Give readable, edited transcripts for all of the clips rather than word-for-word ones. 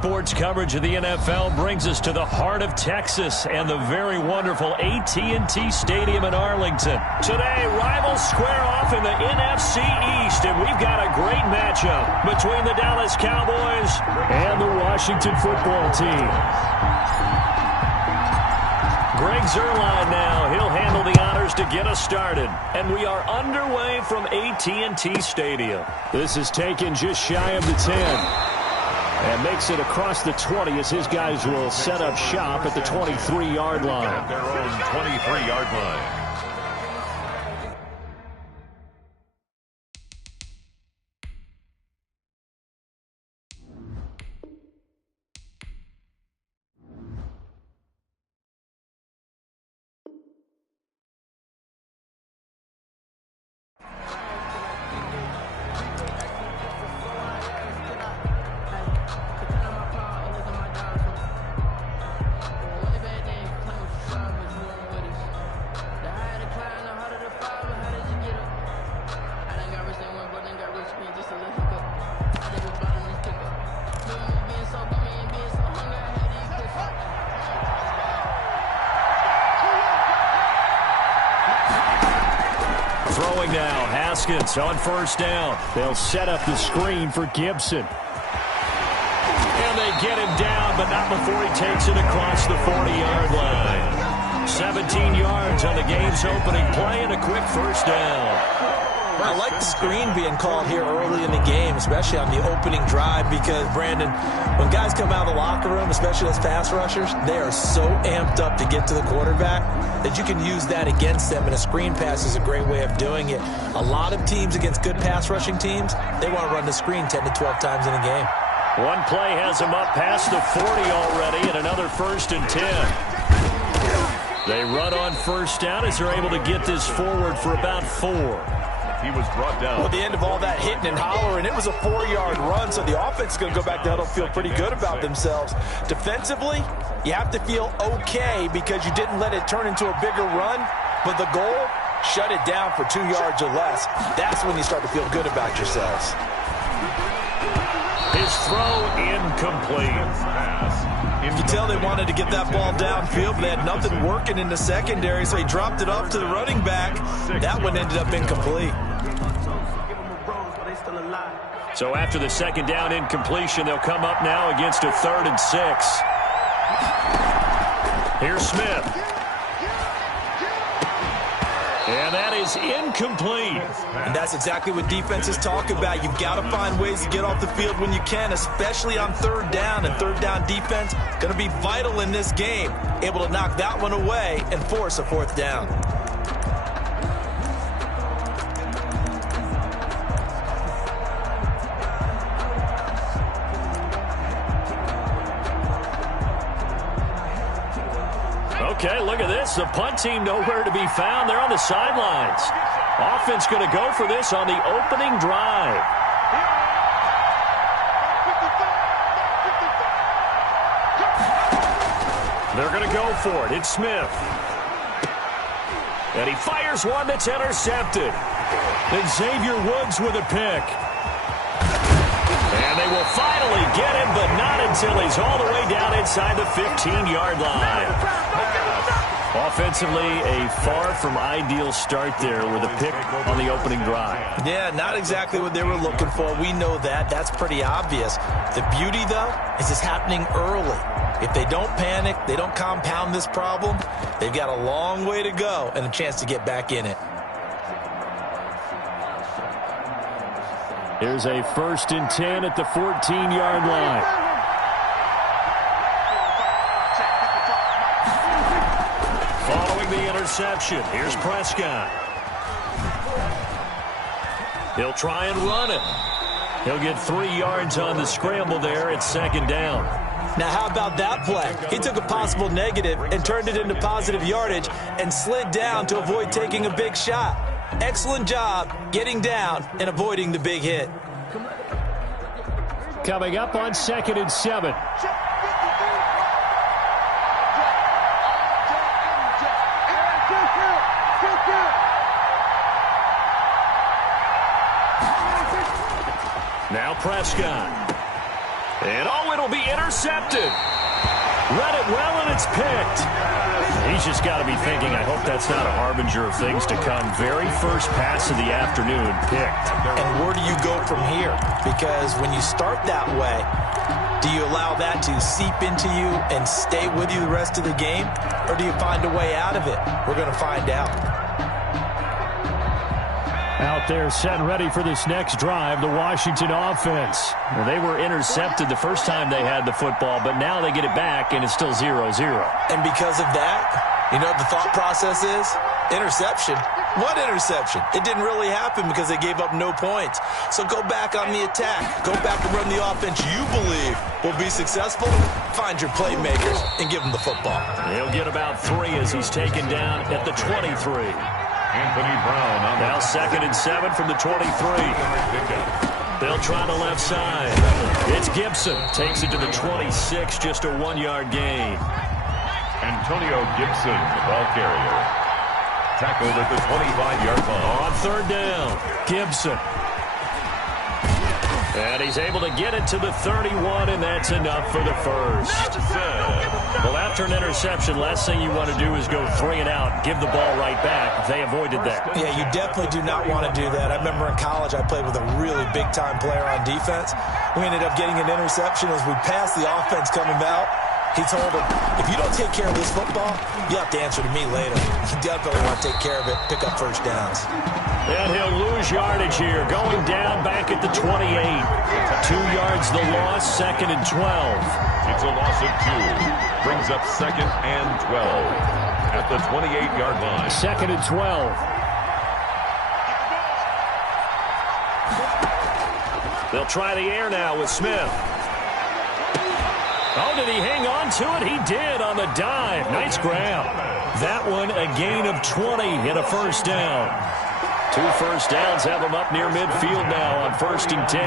Sports coverage of the NFL brings us to the heart of Texas and the very wonderful AT&T Stadium in Arlington. Today, rivals square off in the NFC East, and we've got a great matchup between the Dallas Cowboys and the Washington football team. Greg Zuerlein now. He'll handle the honors to get us started. And we are underway from AT&T Stadium. This is taken just shy of the 10. And makes it across the 20 as his guys will set up shop at the 23-yard line. At their own 23-yard line. Throwing now, Haskins on first down. They'll set up the screen for Gibson. And they get him down, but not before he takes it across the 40-yard line. 17 yards on the game's opening play and a quick first down. I like the screen being called here early in the game, especially on the opening drive, because, Brandon, when guys come out of the locker room, especially those pass rushers, they are so amped up to get to the quarterback that you can use that against them, and a screen pass is a great way of doing it. A lot of teams against good pass rushing teams, they want to run the screen 10 to 12 times in a game. One play has him up past the 40 already, and another 1st and 10. They run on first down as they're able to get this forward for about 4. He was brought down. Well, at the end of all that hitting and hollering, it was a 4-yard run, so the offense is going to go back to huddle, feel pretty good about themselves. Defensively, you have to feel okay because you didn't let it turn into a bigger run, but the goal, shut it down for 2 yards or less. That's when you start to feel good about yourselves. His throw incomplete. You can tell they wanted to get that ball downfield, but they had nothing working in the secondary, so he dropped it off to the running back. That one ended up incomplete. So after the second down incompletion, they'll come up now against a 3rd and 6. Here's Smith. And that is incomplete. And that's exactly what defenses talk about. You've got to find ways to get off the field when you can, especially on 3rd down. And 3rd down defense going to be vital in this game. Able to knock that one away and force a 4th down. Okay, look at this. The punt team nowhere to be found. They're on the sidelines. Offense going to go for this on the opening drive. They're going to go for it. It's Smith. And he fires one that's intercepted. Then Xavier Woods with a pick. And they will finally get him, but not until he's all the way down inside the 15-yard line. Offensively, a far from ideal start there with a pick on the opening drive. Yeah, not exactly what they were looking for. We know that. That's pretty obvious. The beauty, though, is it's happening early. If they don't panic, they don't compound this problem, they've got a long way to go and a chance to get back in it. Here's a 1st and 10 at the 14-yard line. Following the interception, here's Prescott. He'll try and run it. He'll get 3 yards on the scramble there at 2nd down. Now, how about that play? He took a possible negative and turned it into positive yardage and slid down to avoid taking a big shot. Excellent job getting down and avoiding the big hit. Coming up on 2nd and 7. Now Prescott. And oh, It'll be intercepted. Read it well, and it's picked. He's just got to be thinking, I hope that's not a harbinger of things to come. Very first pass of the afternoon, picked. And where do you go from here? Because when you start that way, do you allow that to seep into you and stay with you the rest of the game? Or do you find a way out of it? We're going to find out. Out there set and ready for this next drive, the Washington offense. Well, they were intercepted the first time they had the football, but now they get it back, and it's still 0-0. And because of that, you know what the thought process is? Interception. What interception? It didn't really happen because they gave up no points. So go back on the attack. Go back and run the offense you believe will be successful. Find your playmakers and give them the football. He'll get about 3 as he's taken down at the 23. Anthony Brown on now 2nd and 7 from the 23. They'll try the left side. It's Gibson. Takes it to the 26, just a 1-yard gain. Antonio Gibson, the ball carrier. Tackled at the 25-yard line. On 3rd down, Gibson. And he's able to get it to the 31, and that's enough for the first. Well, after an interception, last thing you want to do is go 3 and out, give the ball right back. They avoided that. Yeah, you definitely do not want to do that. I remember in college I played with a really big-time player on defense. We ended up getting an interception as we passed the offense coming out. He told him, if you don't take care of this football, you have to answer to me later. You definitely want to take care of it, pick up first downs. And he'll lose yardage here, going down back at the 28. 2 yards the loss, 2nd and 12. It's a loss of 2. Brings up 2nd and 12 at the 28-yard line. 2nd and 12. They'll try the air now with Smith. Oh, did he hang on to it? He did on the dive. Nice grab. That one, a gain of 20 and a first down. 2 first downs have him up near midfield now on 1st and 10.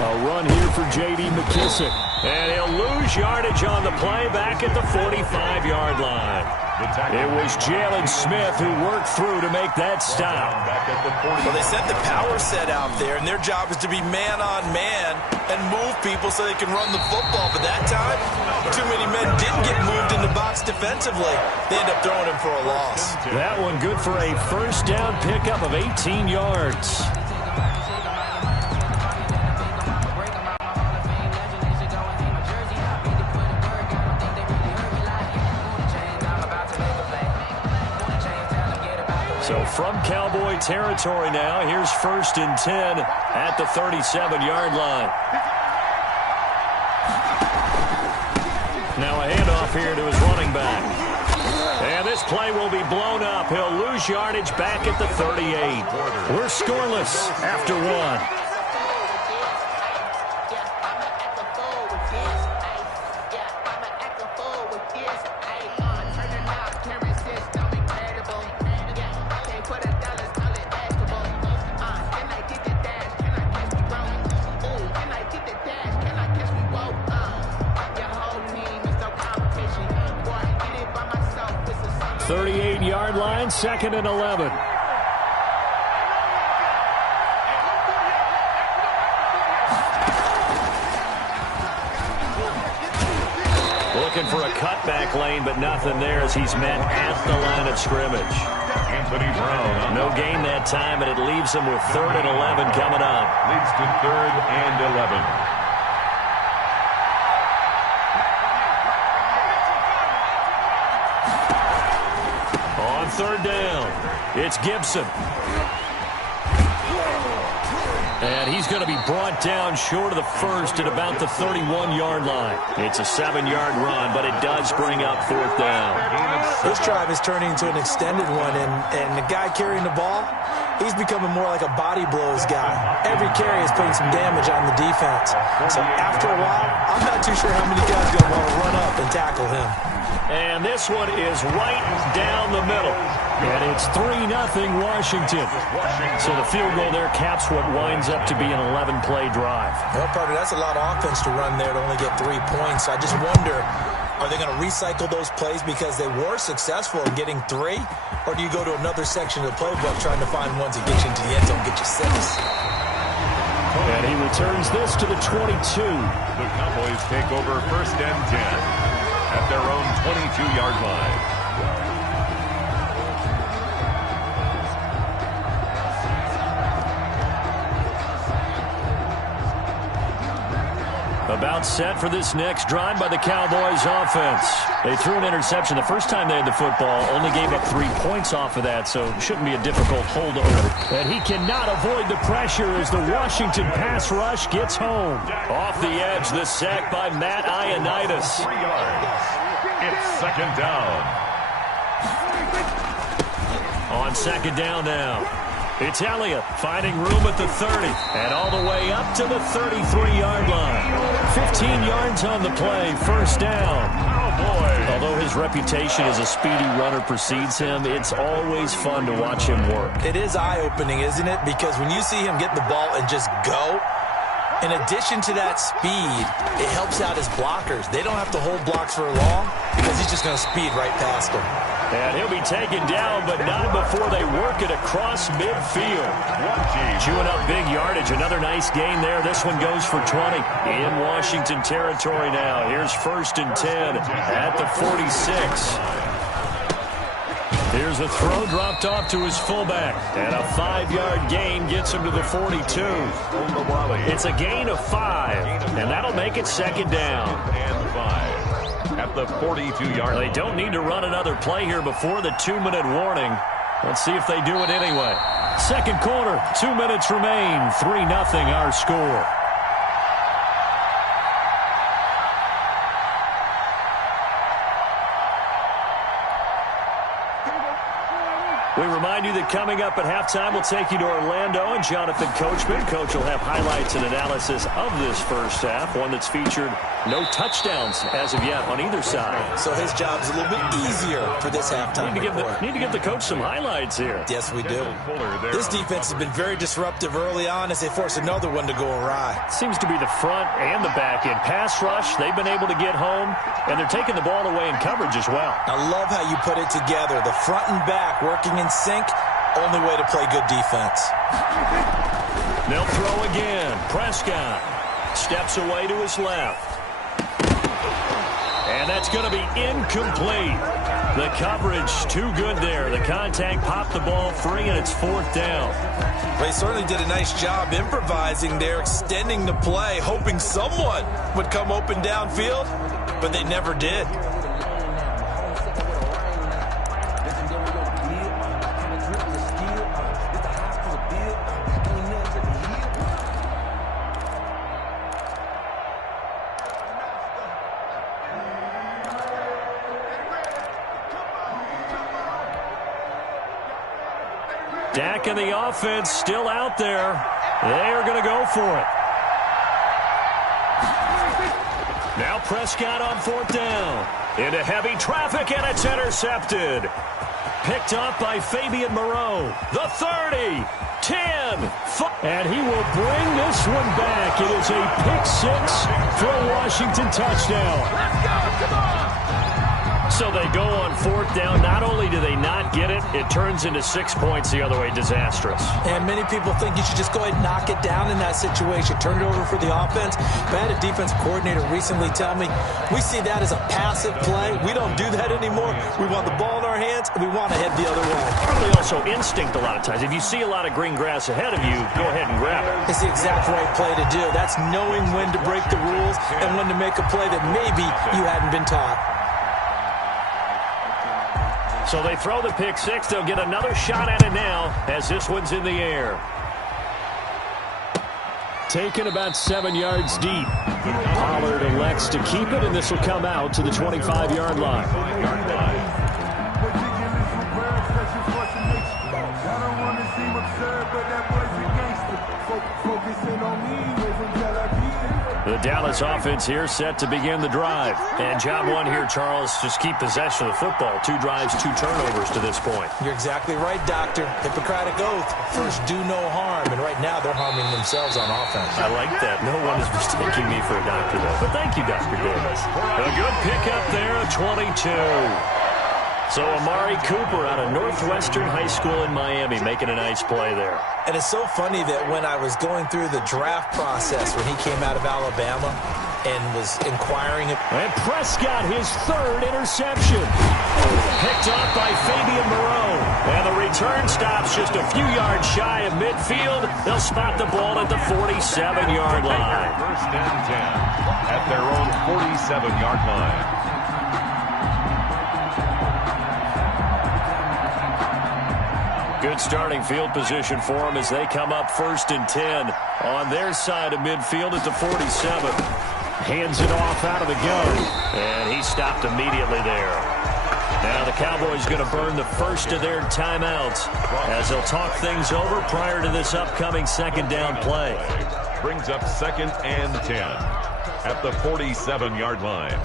A run here for J.D. McKissick. And he'll lose yardage on the play back at the 45-yard line. It was Jalen Smith who worked through to make that stop. Well, they sent the power set out there, and their job is to be man-on-man and move people so they can run the football. But that time, too many men didn't get moved in the box defensively. They end up throwing him for a loss. That one good for a first down pickup of 18 yards. So from Cowboy territory now, here's 1st and 10 at the 37-yard line. Now a handoff here to his running back. And this play will be blown up. He'll lose yardage back at the 38. We're scoreless after 1. Yard line, 2nd and 11. Looking for a cutback lane, but nothing there as he's met at the line of scrimmage. Anthony Brown. No gain that time, and it leaves him with 3rd and 11 coming up. Leads to 3rd and 11. 3rd down. It's Gibson. And he's going to be brought down short of the first at about the 31-yard line. It's a 7-yard run, but it does bring up 4th down. This drive is turning into an extended one, and the guy carrying the ball, he's becoming more like a body blows guy. Every carry is putting some damage on the defense. So after a while, I'm not too sure how many guys are going to want to run up and tackle him. And this one is right down the middle. And it's 3-0 Washington. So the field goal there caps what winds up to be an 11-play drive. Well, partner, that's a lot of offense to run there to only get 3 points. I just wonder, Are they going to recycle those plays because they were successful in getting 3? Or do you go to another section of the playbook trying to find ones that get you into the end zone, get you 6? And he returns this to the 22. The Cowboys take over 1st and 10 at their own 22-yard line. About set for this next drive by the Cowboys offense. They threw an interception the first time they had the football, only gave up 3 points off of that, so it shouldn't be a difficult holdover. And he cannot avoid the pressure as the Washington pass rush gets home. Off the edge, the sack by Matt Ioannidis. 3 yards. It's 2nd down. On 2nd down now. It's Elliott finding room at the 30 and all the way up to the 33-yard line. 15 yards on the play, 1st down. Oh, boy. Although his reputation as a speedy runner precedes him, it's always fun to watch him work. It is eye-opening, isn't it? Because when you see him get the ball and just go, in addition to that speed, it helps out his blockers. They don't have to hold blocks for long because he's just going to speed right past them. And he'll be taken down, but not before they work it across midfield. Chewing up big yardage. Another nice gain there. This one goes for 20 in Washington territory now. Here's 1st and 10 at the 46. Here's a throw dropped off to his fullback. And a 5-yard gain gets him to the 42. It's a gain of 5, and that'll make it 2nd down. And 5. At the 42-yard line. They don't need to run another play here before the 2-minute warning. Let's see if they do it anyway. 2nd quarter, 2 minutes remain. 3-0 our score. We remind you that coming up at halftime, we'll take you to Orlando and Jonathan Coachman. Coach will have highlights and analysis of this first half, one that's featured no touchdowns as of yet on either side. So his job's a little bit easier for this halftime report. Need to give the coach some highlights here. Yes, we do. This defense has been very disruptive early on as they force another one to go awry. Seems to be the front and the back end. Pass rush, they've been able to get home, and they're taking the ball away in coverage as well. I love how you put it together. The front and back working in sync, only way to play good defense. They'll throw again. Prescott steps away to his left. And that's going to be incomplete. The coverage too good there. The contact popped the ball free, and it's 4th down. Well, he certainly did a nice job improvising there, extending the play, hoping someone would come open downfield, but they never did. Dak and the offense still out there. They are going to go for it. Now Prescott on 4th down. Into heavy traffic, and it's intercepted. Picked up by Fabian Moreau. The 30, 10, 5. And he will bring this one back. It is a pick 6 for a Washington touchdown. Let's go, come on. So they go on 4th down. Not only do they not get it, it turns into 6 points the other way. Disastrous. And many people think you should just go ahead and knock it down in that situation. Turn it over for the offense. But I had a defensive coordinator recently tell me, we see that as a passive play. We don't do that anymore. We want the ball in our hands, and we want to head the other way. Probably also instinct a lot of times. If you see a lot of green grass ahead of you, go ahead and grab it. It's the exact right play to do. That's knowing when to break the rules and when to make a play that maybe you hadn't been taught. So they throw the pick 6. They'll get another shot at it now as this one's in the air. Taken about 7 yards deep. Pollard elects to keep it, and this will come out to the 25-yard line. The Dallas offense here set to begin the drive. And job one here, Charles, just keep possession of the football. 2 drives, 2 turnovers to this point. You're exactly right, Doctor. Hippocratic oath. First, do no harm. And right now, they're harming themselves on offense. I like that. No one is mistaking me for a doctor, though. But thank you, Dr. Davis. A good pickup there, a 22. So Amari Cooper out of Northwestern High School in Miami making a nice play there. And it's so funny that when I was going through the draft process when he came out of Alabama and was inquiring. And Prescott, his 3rd interception. Picked off by Fabian Moreau. And the return stops just a few yards shy of midfield. They'll spot the ball at the 47-yard line. First and 10 at their own 47-yard line. Good starting field position for them as they come up 1st and 10 on their side of midfield at the 47. Hands it off out of the gun. And he stopped immediately there. Now the Cowboys going to burn the first of their timeouts as they'll talk things over prior to this upcoming 2nd down play. Brings up 2nd and 10 at the 47-yard line.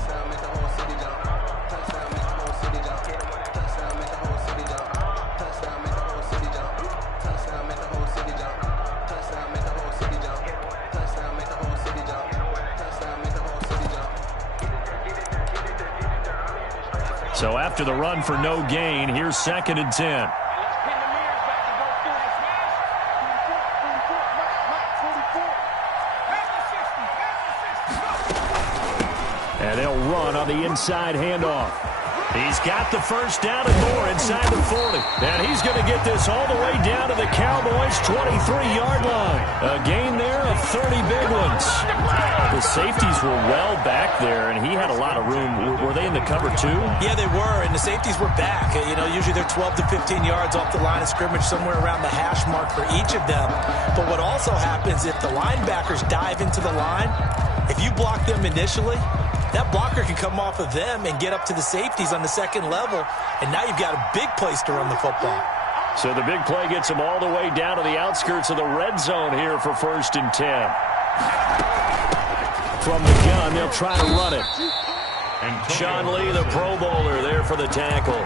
So after the run for no gain, here's 2nd and 10. And they'll run on the inside handoff. He's got the first down and more inside the 40. And he's going to get this all the way down to the Cowboys' 23-yard line. A gain there of 30 big ones. The safeties were well back there, and he had a lot of room. Were they in the cover too? Yeah, they were, and the safeties were back. You know, usually they're 12 to 15 yards off the line of scrimmage, somewhere around the hash mark for each of them. But what also happens if the linebackers dive into the line, if you block them initially, that blocker can come off of them and get up to the safeties on the 2nd level, and now you've got a big place to run the football. So the big play gets them all the way down to the outskirts of the red zone here for 1st and 10. From the gun, they'll try to run it. Sean Lee, the Pro Bowler, there for the tackle.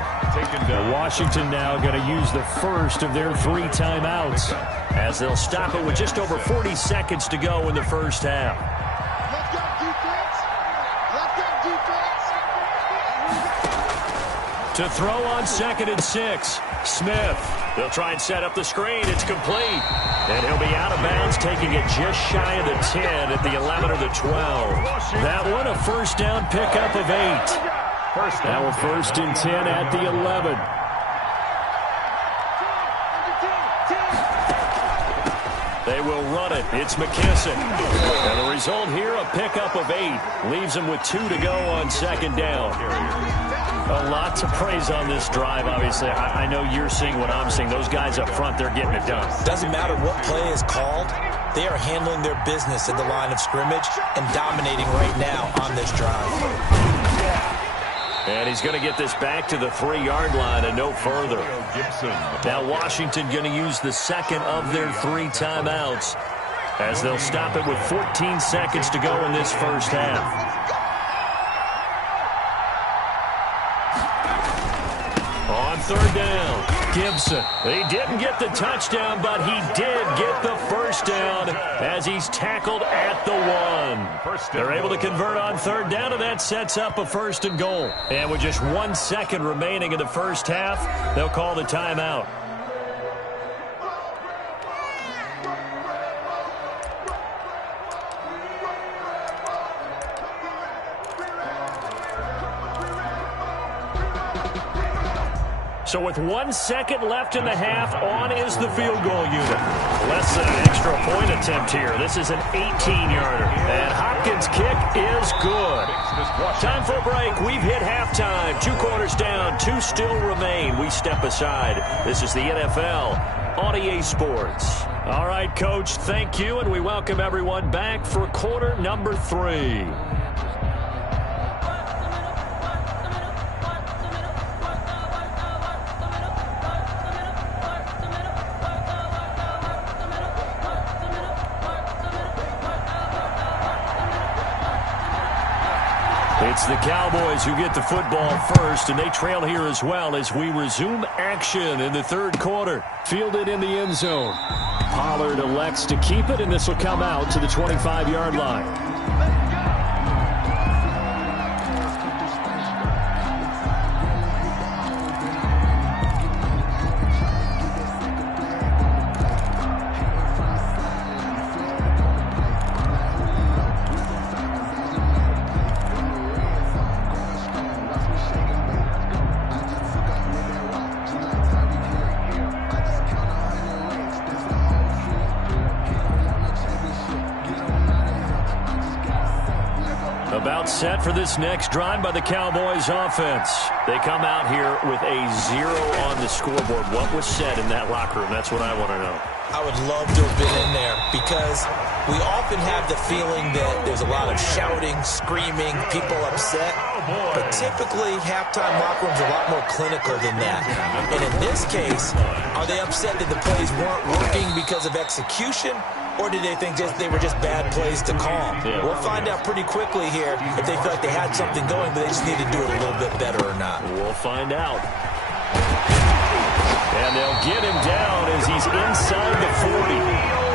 Washington now going to use the first of their 3 timeouts as they'll stop it with just over 40 seconds to go in the first half. To throw on 2nd and 6. Smith. They'll try and set up the screen. It's complete. And he'll be out of bounds, taking it just shy of the 10 at the 11 or the 12. That one, a first down pickup of 8. Now a 1st and 10 at the 11. They will run it. It's McKissick. And the result here, a pickup of 8. Leaves them with 2 to go on 2nd down. A lot to praise on this drive, obviously. I know you're seeing what I'm seeing. Those guys up front, they're getting it done. Doesn't matter what play is called. They are handling their business at the line of scrimmage and dominating right now on this drive. And he's going to get this back to the 3-yard line and no further. Now Washington going to use the 2nd of their 3 timeouts as they'll stop it with 14 seconds to go in this first half. On 3rd down, Gibson. He didn't get the touchdown, but he did get the first down as he's tackled at the 1. They're able to convert on 3rd down, and that sets up a 1st and goal. And with just 1 second remaining in the first half, they'll call the timeout. So with 1 second left in the half, on is the field goal unit. Less than an extra point attempt here. This is an 18-yarder. And Hopkins' kick is good. Time for a break. We've hit halftime. 2 quarters down. 2 still remain. We step aside. This is the NFL on EA Sports. All right, Coach, thank you. And we welcome everyone back for quarter number 3. It's the Cowboys who get the football first, and they trail here as well as we resume action in the third quarter. Fielded in the end zone. Pollard elects to keep it, and this will come out to the 25-yard line. About set for this next drive by the Cowboys offense. They come out here with a 0 on the scoreboard. What was said in that locker room? That's what I want to know. I would love to have been in there because we often have the feeling that there's a lot of shouting, screaming, people upset. But typically, halftime locker rooms are a lot more clinical than that. And in this case, are they upset that the plays weren't working because of execution? Or did they think they were just bad plays to call? Yeah. We'll find out pretty quickly here if they feel like they had something going, but they just need to do it a little bit better or not. We'll find out. And they'll get him down as he's inside the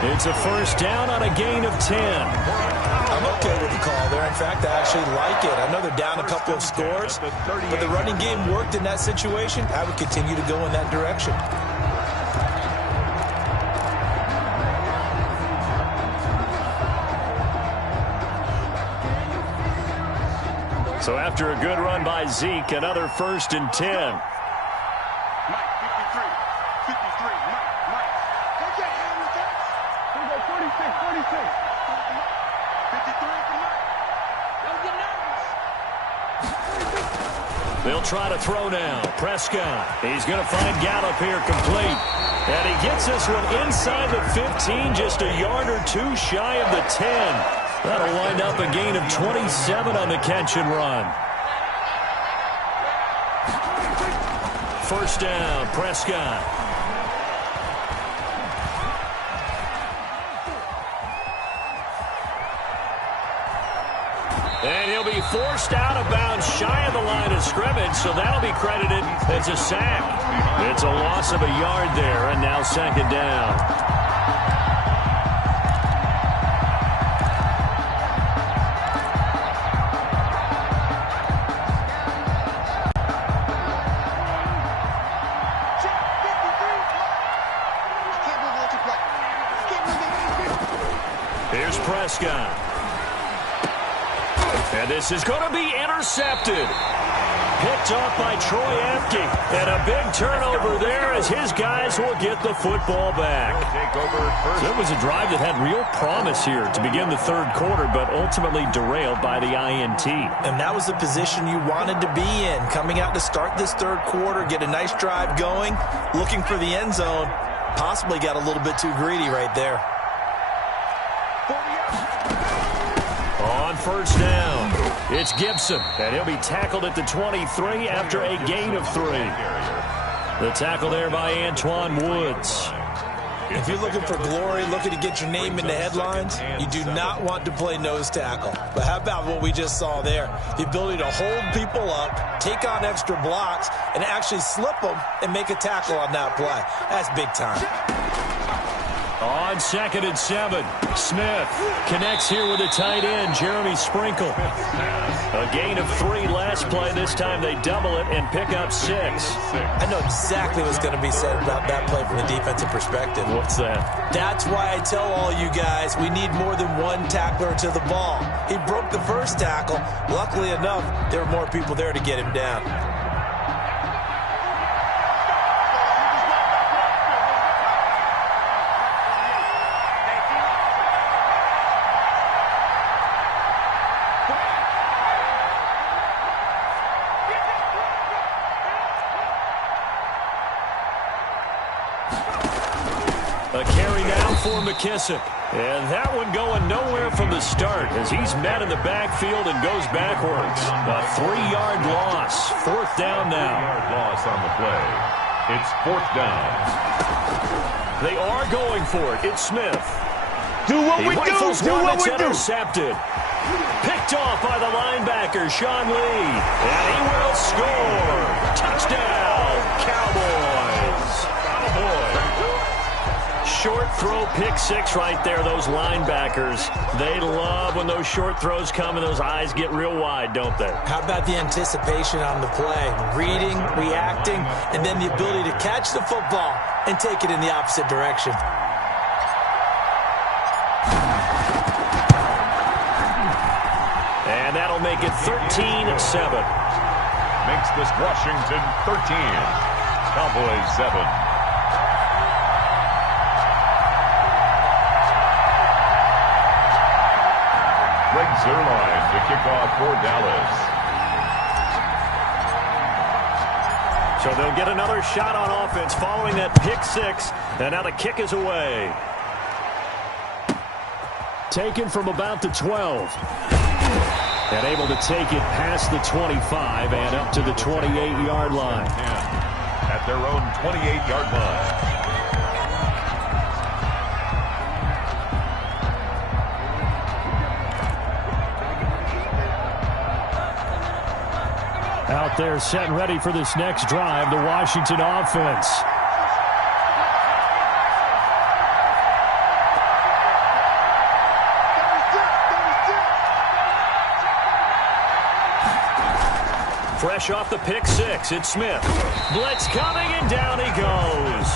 40. It's a first down on a gain of 10. I'm okay with the call there. In fact, I actually like it. I know they're down a couple of scores, but the running game worked in that situation. I would continue to go in that direction. So after a good run by Zeke, another 1st and 10. Mike, 53. 53. Mike. Go get him with that. Here we go, 46, 46. 53 for Mike. Don't get nervous. They'll try to throw now. Prescott. He's going to find Gallup here complete. And he gets this one inside the 15, just a yard or two shy of the 10. That'll wind up a gain of 27 on the catch and run. First down, Prescott. And he'll be forced out of bounds shy of the line of scrimmage, so that'll be credited as a sack. It's a loss of a yard there, and now second down. Here's Prescott. And this is going to be intercepted. Picked off by Troy Apke. And a big turnover there as his guys will get the football back. So it was a drive that had real promise here to begin the third quarter, but ultimately derailed by the INT. And that was the position you wanted to be in. Coming out to start this third quarter, get a nice drive going, looking for the end zone. Possibly got a little bit too greedy right there. On first down, it's Gibson, and he'll be tackled at the 23 after a gain of 3. The tackle there by Antoine Woods. If you're looking for glory, looking to get your name in the headlines, you do not want to play nose tackle. But how about what we just saw there? The ability to hold people up, take on extra blocks, and actually slip them and make a tackle on that play. That's big time. On 2nd and 7, Smith connects here with a tight end, Jeremy Sprinkle. A gain of 3 last play. This time they double it and pick up 6. I know exactly what's going to be said about that play from the defensive perspective. What's that? That's why I tell all you guys we need more than one tackler to the ball. He broke the first tackle. Luckily enough, there were more people there to get him down. A carry now for McKissick. And that one going nowhere from the start as he's met in the backfield and goes backwards. A 3-yard loss. 4th down now. 3-yard loss on the play. It's 4th down. They are going for it. It's Smith. Do what we do. Do what we do. Intercepted. Picked off by the linebacker, Sean Lee. And he will score. Touchdown, Cowboys. Short throw, pick six right there, those linebackers. They love when those short throws come and those eyes get real wide, don't they? How about the anticipation on the play? Reading, reacting, and then the ability to catch the football and take it in the opposite direction. And that'll make it 13-7. Makes this Washington 13. Cowboys 7. Greg Zuerlein to kick off for Dallas. So they'll get another shot on offense following that pick six. And now the kick is away. Taken from about the 12. And able to take it past the 25 and up to the 28-yard line. At their own 28-yard line. Out there set and ready for this next drive, the Washington offense. Fresh off the pick six, it's Smith. Blitz coming, and down he goes.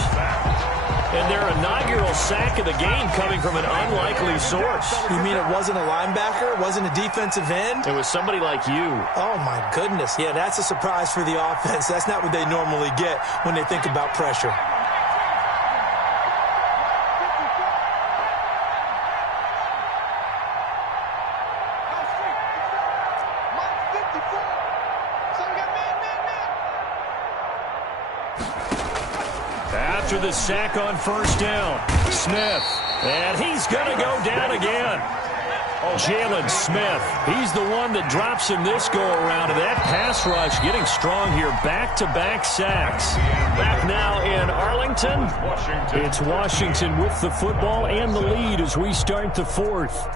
And their inaugural sack of the game coming from an unlikely source. You mean it wasn't a linebacker? It wasn't a defensive end? It was somebody like you. Oh, my goodness. Yeah, that's a surprise for the offense. That's not what they normally get when they think about pressure. After the sack on first down, Smith, and he's going to go down again. Jalen Smith, he's the one that drops him this go-around, and that pass rush getting strong here, back-to-back sacks. Back now in Arlington, it's Washington with the football and the lead as we start the fourth.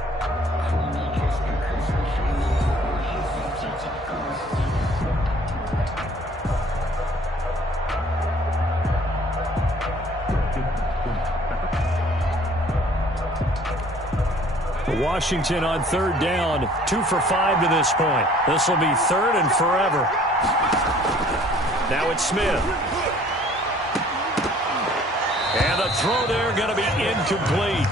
Washington on third down, 2 for 5 to this point. This will be third and forever. Now it's Smith. And the throw there going to be incomplete.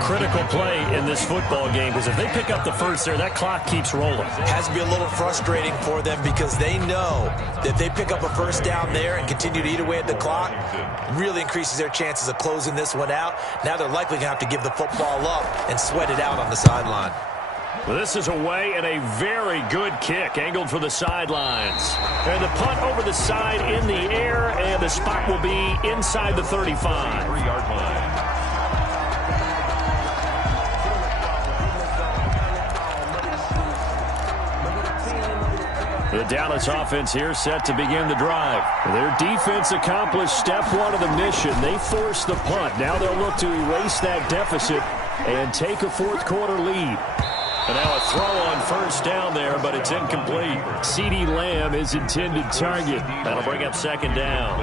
Critical play in this football game because if they pick up the first there, that clock keeps rolling. Has to be a little frustrating for them because they know that if they pick up a first down there and continue to eat away at the clock, really increases their chances of closing this one out. Now they're likely going to have to give the football up and sweat it out on the sideline. Well, this is away and a very good kick angled for the sidelines. And the punt over the side in the air, and the spot will be inside the 35. 3-yard line. The Dallas offense here set to begin the drive. Their defense accomplished step one of the mission. They forced the punt. Now they'll look to erase that deficit and take a fourth quarter lead. And now a throw on first down there, but it's incomplete. CeeDee Lamb is intended target. That'll bring up second down.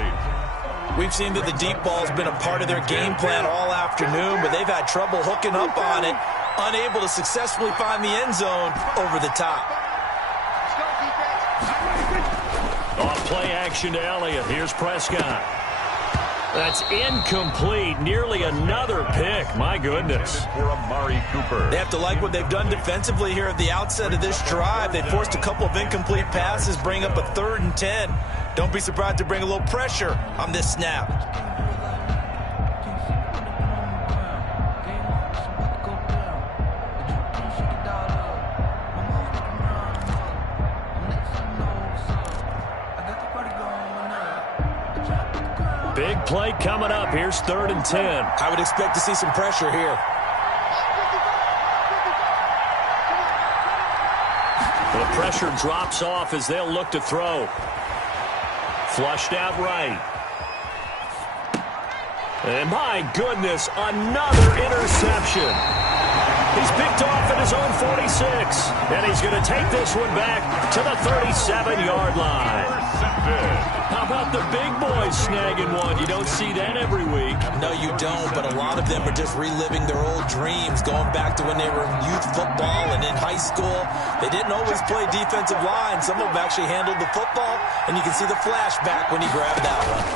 We've seen that the deep ball's been a part of their game plan all afternoon, but they've had trouble hooking up on it, unable to successfully find the end zone over the top. Off play action to Elliott. Here's Prescott. That's incomplete. Nearly another pick. My goodness. For Amari Cooper. They have to like what they've done defensively here at the outset of this drive. They forced a couple of incomplete passes, bring up a 3rd and 10. Don't be surprised to bring a little pressure on this snap. Big play coming up. Here's 3rd and 10. I would expect to see some pressure here. The pressure drops off as they'll look to throw. Flushed out right. And my goodness, another interception. He He's picked off at his own 46. And he's going to take this one back to the 37-yard line. How about the big boys snagging one? You don't see that every week. No, you don't, but a lot of them are just reliving their old dreams, going back to when they were in youth football and in high school. They didn't always play defensive line. Some of them actually handled the football, and you can see the flashback when he grabbed that one.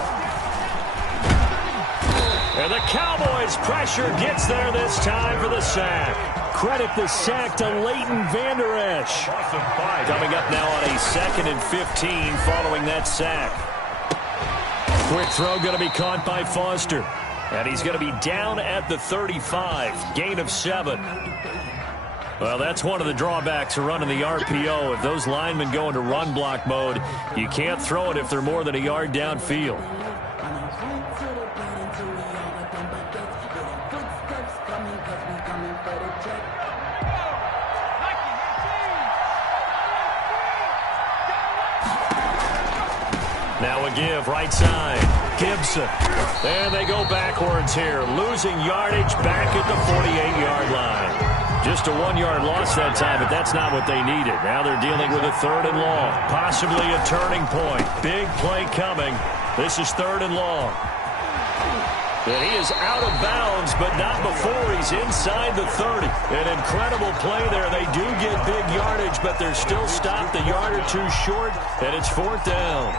And the Cowboys' pressure gets there this time for the sack. Credit the sack to Leighton Vander Esch. Coming up now on a 2nd and 15 following that sack. Quick throw going to be caught by Foster. And he's going to be down at the 35. Gain of 7. Well, that's one of the drawbacks of running the RPO. If those linemen go into run block mode, you can't throw it if they're more than a yard downfield. Now a give, right side. Gibson. And they go backwards here. Losing yardage back at the 48-yard line. Just a 1-yard loss that time, but that's not what they needed. Now they're dealing with a 3rd and long. Possibly a turning point. Big play coming. This is 3rd and long. And he is out of bounds, but not before he's inside the 30. An incredible play there. They do get big yardage, but they're still stopped a yard or two short, and it's 4th down.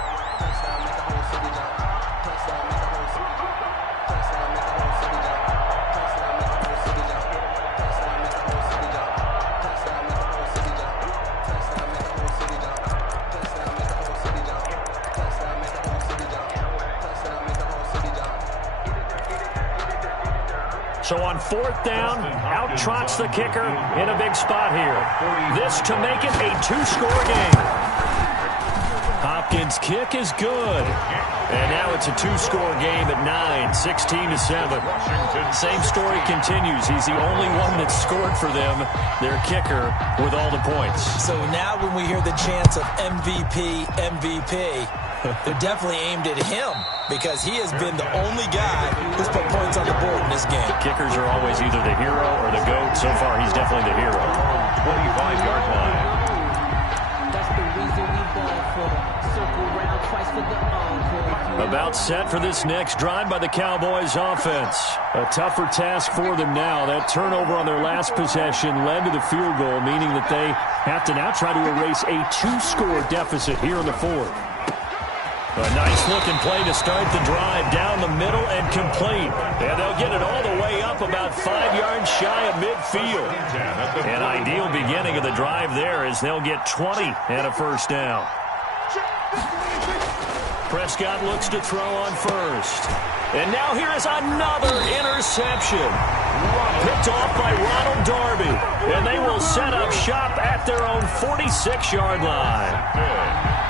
So on 4th down, out trots the kicker in a big spot here. This to make it a 2-score game. Hopkins' kick is good. And now it's a 2-score game at 9, 16-7. Same story continues. He's the only one that scored for them, their kicker, with all the points. So now when we hear the chants of MVP, they're definitely aimed at him because he has been the only guy who's put points on the board in this game. The kickers are always either the hero or the GOAT. So far, he's definitely the hero. 25-yard line. That's the reason we ball for. Circle round twice for the encore. About set for this next drive by the Cowboys offense. A tougher task for them now. That turnover on their last possession led to the field goal, meaning that they have to now try to erase a 2-score deficit here in the 4th. A nice-looking play to start the drive down the middle and complete. And they'll get it all the way up about 5 yards shy of midfield. An ideal beginning of the drive there as they'll get 20 and a 1st down. Prescott looks to throw on 1st. And now here is another interception. Picked off by Ronald Darby. And they will set up shop at their own 46-yard line.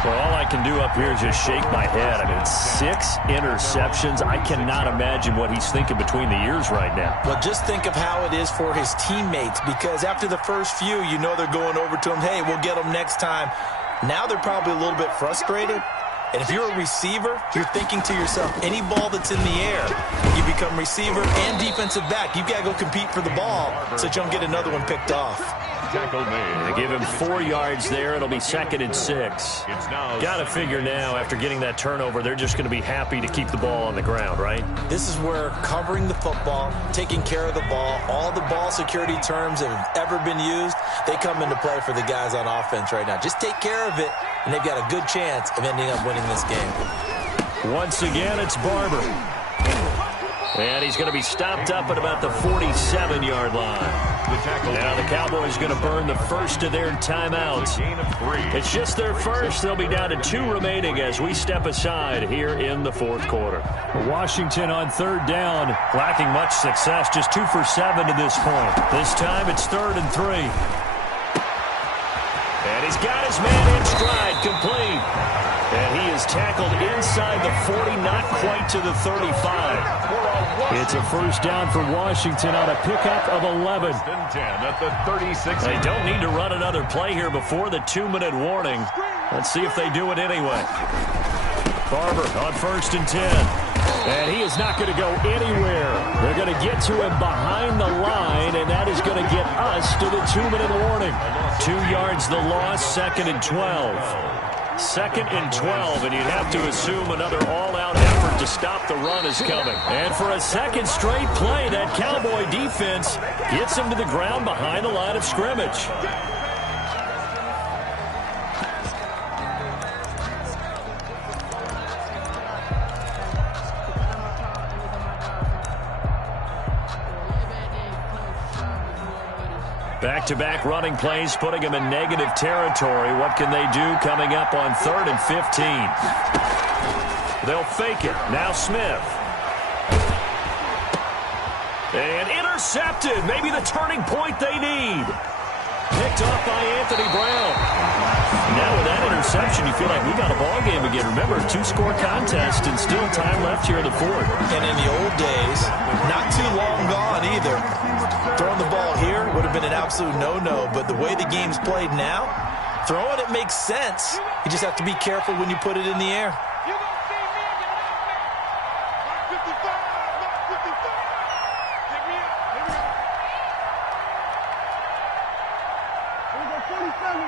Well, all I can do up here is just shake my head. I mean, 6 interceptions. I cannot imagine what he's thinking between the ears right now. Well, just think of how it is for his teammates, because after the first few, you know they're going over to him, hey, we'll get them next time. Now they're probably a little bit frustrated. And if you're a receiver, you're thinking to yourself, any ball that's in the air, you become receiver and defensive back. You've got to go compete for the ball so that you don't get another one picked off. They give him 4 yards there. It'll be 2nd and 6. Got to figure now, after getting that turnover, they're just going to be happy to keep the ball on the ground, right? This is where covering the football, taking care of the ball, all the ball security terms that have ever been used, they come into play for the guys on offense right now. Just take care of it, and they've got a good chance of ending up winning this game. Once again, it's Barber. And he's going to be stopped up at about the 47-yard line. Now the Cowboys going to burn the first of their timeouts. It's just their first. They'll be down to 2 remaining as we step aside here in the 4th quarter. Washington on 3rd down, lacking much success, just 2 for 7 to this point. This time it's 3rd and 3. And he's got his man in stride, complete. And he is tackled inside the 40, not quite to the 35. It's a 1st down for Washington on a pickup of 11. At the 36. They don't need to run another play here before the 2-minute warning. Let's see if they do it anyway. Barber on 1st and 10. And he is not going to go anywhere. They're going to get to him behind the line, and that is going to get us to the 2-minute warning. 2 yards the loss, 2nd and 12. 2nd and 12, and you'd have to assume another all-out effort to stop the run is coming. And for a second straight play, that Cowboy defense gets him to the ground behind the line of scrimmage. Back-to-back running plays, putting them in negative territory. What can they do coming up on 3rd and 15? They'll fake it. Now Smith. And intercepted. Maybe the turning point they need. Picked off by Anthony Brown. Now with that interception, you feel like we got a ball game again. Remember, 2-score contest and still time left here in the 4th. And in the old days, not too long gone either. Throwing the ball here would have been an absolute no-no, but the way the game's played now, throwing it makes sense. You just have to be careful when you put it in the air. You gonna see me and get off me? Mark 55, Mark 55. Get me out. Here we go. Here we go, 47.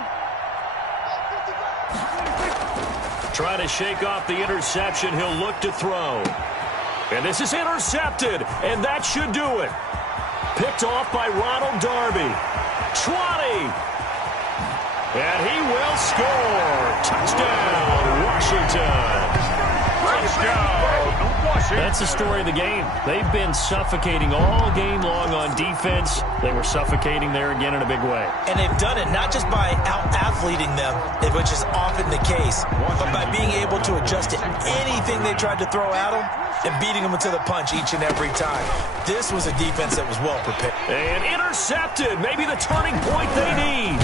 Mark 55. Trying to shake off the interception. He'll look to throw. And this is intercepted, and that should do it. Picked off by Ronald Darby. 20. And he will score. Touchdown, Washington. Touchdown, Washington. That's the story of the game. They've been suffocating all game long on defense. They were suffocating there again in a big way. And they've done it not just by out-athleting them, which is often the case, but by being able to adjust to anything they tried to throw at them and beating them to the punch each and every time. This was a defense that was well prepared. And intercepted. Maybe the turning point they need.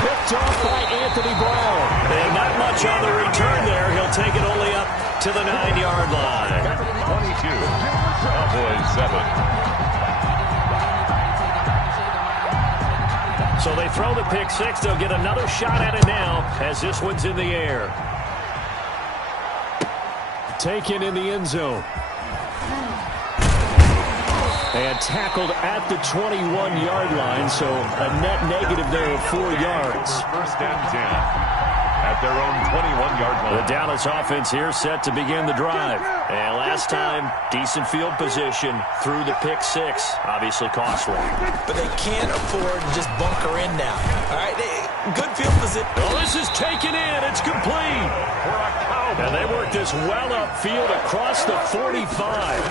Picked off by Anthony Brown. And not much on the return there. He'll take it only up to the 9-yard line. 22. Cowboys 7. So they throw the pick six. They'll get another shot at it now as this one's in the air. Taken in the end zone. And tackled at the 21-yard line, so a net negative there of 4 yards. 1st and 10. At their own 21-yard line. The Dallas offense here set to begin the drive. And last time, decent field position through the pick six. Obviously costly. But they can't afford to just bunker in now. All right, good field position. Well, this is taken in. It's complete. And they work this well upfield across the 45.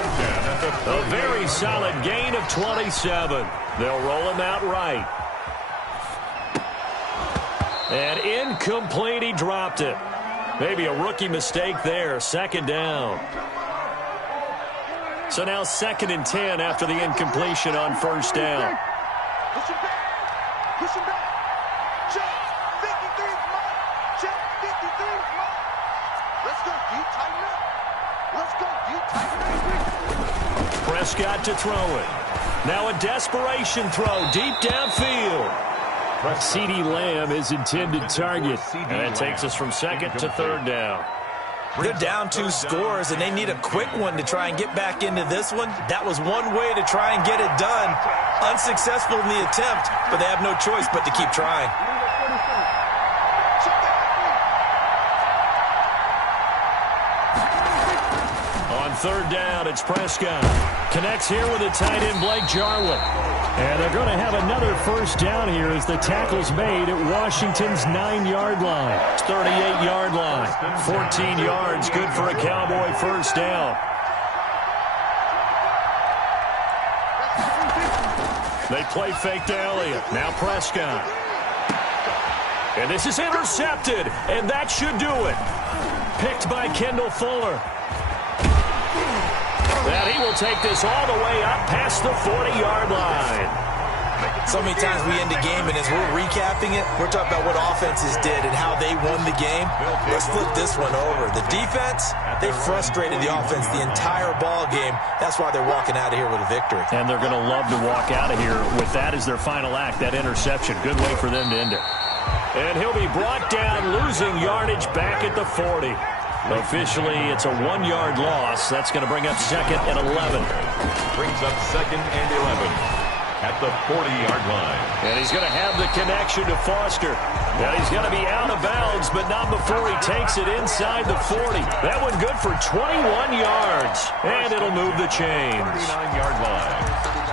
A very solid gain of 27. They'll roll him out right. And incomplete, he dropped it. Maybe a rookie mistake there, 2nd down. So now 2nd and 10 after the incompletion on 1st down. Push him back. Push him back. Check. 53's mine. Check. 53's mine. Let's go. You tighten up. Let's go. You tighten up. Prescott to throw it. Now a desperation throw deep downfield. CeeDee Lamb is intended target. And that takes us from 2nd to 3rd down. They're down 2 scores, and they need a quick one to try and get back into this one. That was one way to try and get it done. Unsuccessful in the attempt, but they have no choice but to keep trying. On 3rd down, it's Prescott. Connects here with a tight end, Blake Jarwin. And they're going to have another 1st down here as the tackle's made at Washington's 9-yard line. 38-yard line. 14 yards, good for a Cowboy 1st down. They play fake to Elliott. Now Prescott. And this is intercepted, and that should do it. Picked by Kendall Fuller. And he will take this all the way up past the 40-yard line. So many times we end the game, and as we're recapping it, we're talking about what offenses did and how they won the game. Let's flip this one over. The defense, they frustrated the offense the entire ball game. That's why they're walking out of here with a victory. And they're going to love to walk out of here with that as their final act, that interception. Good way for them to end it. And he'll be brought down, losing yardage back at the 40. Officially, it's a 1-yard loss. That's going to bring up second and 11. Brings up second and 11 at the 40-yard line. And he's going to have the connection to Foster. Now he's going to be out of bounds, but not before he takes it inside the 40. That one good for 21 yards. And it'll move the chains. 39-yard line.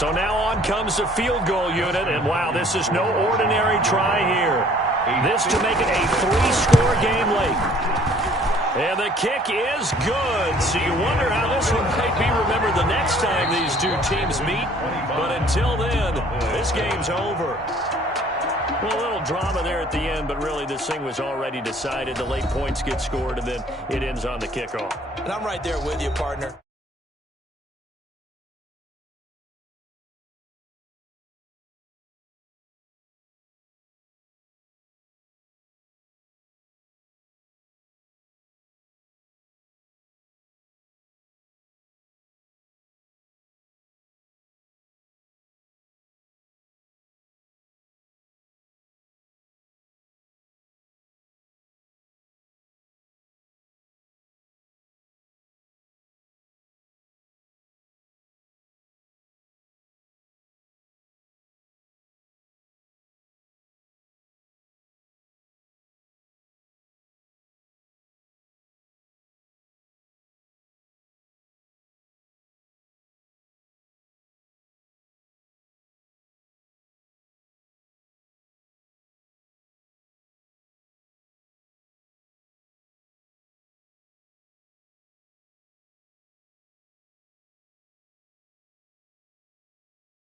So now on comes the field goal unit, and wow, this is no ordinary try here. This to make it a 3-score game late. And the kick is good. So you wonder how this one might be remembered the next time these two teams meet. But until then, this game's over. Well, a little drama there at the end, but really this thing was already decided. The late points get scored, and then it ends on the kickoff. And I'm right there with you, partner.